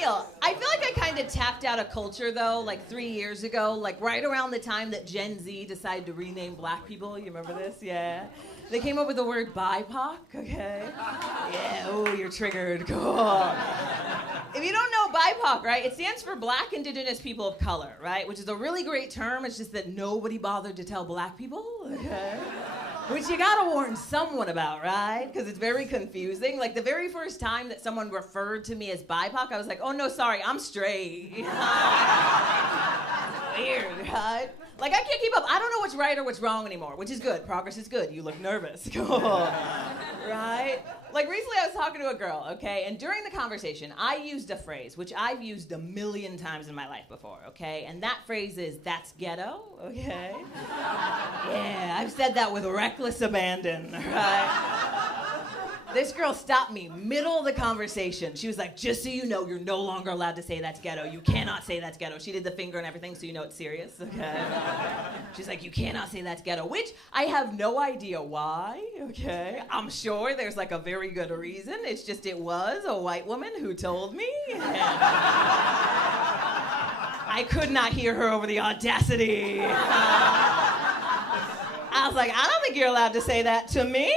deal. I feel like I kind of tapped out of culture, though, like 3 years ago, like right around the time that Gen Z decided to rename black people. You remember this? Yeah. They came up with the word BIPOC, okay? Yeah, oh, you're triggered. Cool. If you don't know BIPOC, right, it stands for Black Indigenous People of Color, right? Which is a really great term. It's just that nobody bothered to tell black people, okay? Which you gotta warn someone about, right? Because it's very confusing. Like the very first time that someone referred to me as BIPOC, I was like, oh no, sorry, I'm straight. Weird, right? Like I can't keep up. I don't know what's right or what's wrong anymore, which is good. Progress is good. You look nervous. Cool. Right? Like recently I was talking to a girl, okay? And during the conversation, I used a phrase, which I've used a million times in my life before, okay? And that phrase is, that's ghetto, okay? Yeah, I've said that with reckless abandon, right? This girl stopped me middle of the conversation. She was like, just so you know, you're no longer allowed to say that's ghetto. You cannot say that's ghetto. She did the finger and everything so you know it's serious, okay? She's like, you cannot say that's ghetto, which I have no idea why, okay? I'm sure there's like a very good reason. It's just it was a white woman who told me. I could not hear her over the audacity. I was like, I don't think you're allowed to say that to me.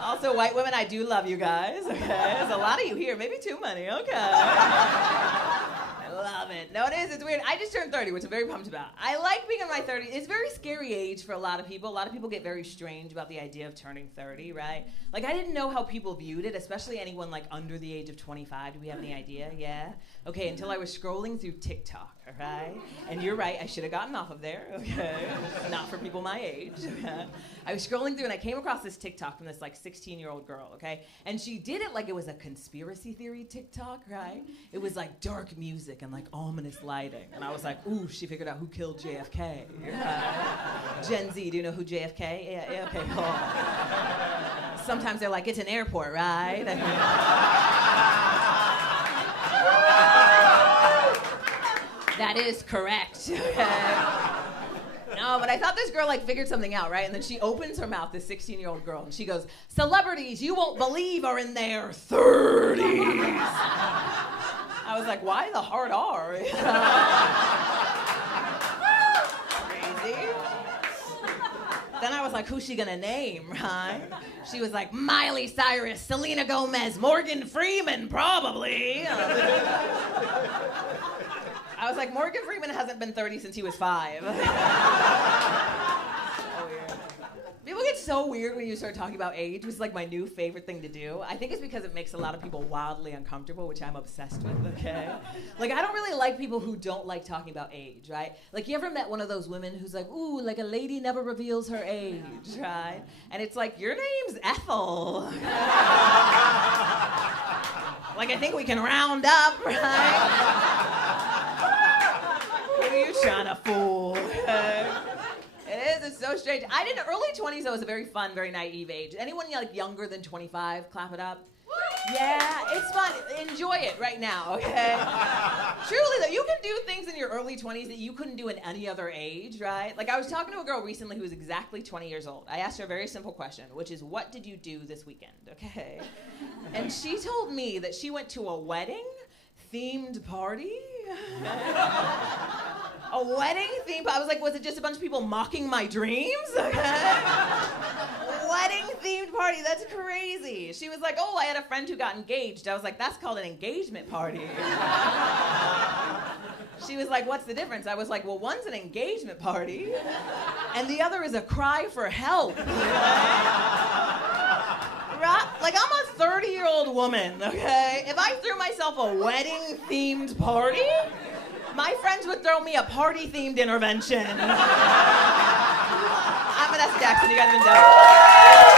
Also, white women, I do love you guys, okay? There's a lot of you here, maybe too many, okay? I love it. No, it is, it's weird. I just turned 30, which I'm very pumped about. I like being in my 30s. It's a very scary age for a lot of people. A lot of people get very strange about the idea of turning 30, right? Like, I didn't know how people viewed it, especially anyone, like, under the age of 25. Do we have any idea? Yeah? Okay, until I was scrolling through TikTok, all right? And you're right, I should have gotten off of there, okay? Not for people my age, okay? I was scrolling through and I came across this TikTok from this like 16-year-old girl, okay? And she did it like it was a conspiracy theory TikTok, right? It was like dark music and like ominous lighting. And I was like, ooh, she figured out who killed JFK. Right? Gen Z, do you know who JFK? Yeah, okay, cool. Sometimes they're like, it's an airport, right? That is correct, okay? No, but I thought this girl like figured something out, right? And then she opens her mouth, this 16-year-old girl, and she goes, celebrities you won't believe are in their 30s. I was like, why the hard R? Crazy. Then I was like, who's she gonna name, right? She was like, Miley Cyrus, Selena Gomez, Morgan Freeman, probably. I was like, Morgan Freeman hasn't been 30 since he was 5. So weird. People get so weird when you start talking about age, which is like my new favorite thing to do. I think it's because it makes a lot of people wildly uncomfortable, which I'm obsessed with, okay? Like, I don't really like people who don't like talking about age, right? Like, you ever met one of those women who's like, ooh, like a lady never reveals her age, right? And it's like, your name's Ethel. Like, I think we can round up, right? Who are you trying to fool? It is, it's so strange. I did early 20s, though, was a very fun, very naive age. Anyone like younger than 25, clap it up. Yeah, it's fun. Enjoy it right now, okay? Truly, though, you can do things in your early 20s that you couldn't do in any other age, right? Like, I was talking to a girl recently who was exactly 20 years old. I asked her a very simple question, which is, what did you do this weekend, okay? And she told me that she went to a wedding-themed party. A wedding theme. I was like, was it just a bunch of people mocking my dreams? Okay. Wedding themed party. That's crazy. She was like, oh, I had a friend who got engaged. I was like, that's called an engagement party. She was like, what's the difference? I was like, well, one's an engagement party, and the other is a cry for help. Right? Like, I'm a 30-year-old woman, okay? If I threw myself a wedding-themed party, my friends would throw me a party-themed intervention. I'm Vannessa Jackson. You guys have been dope.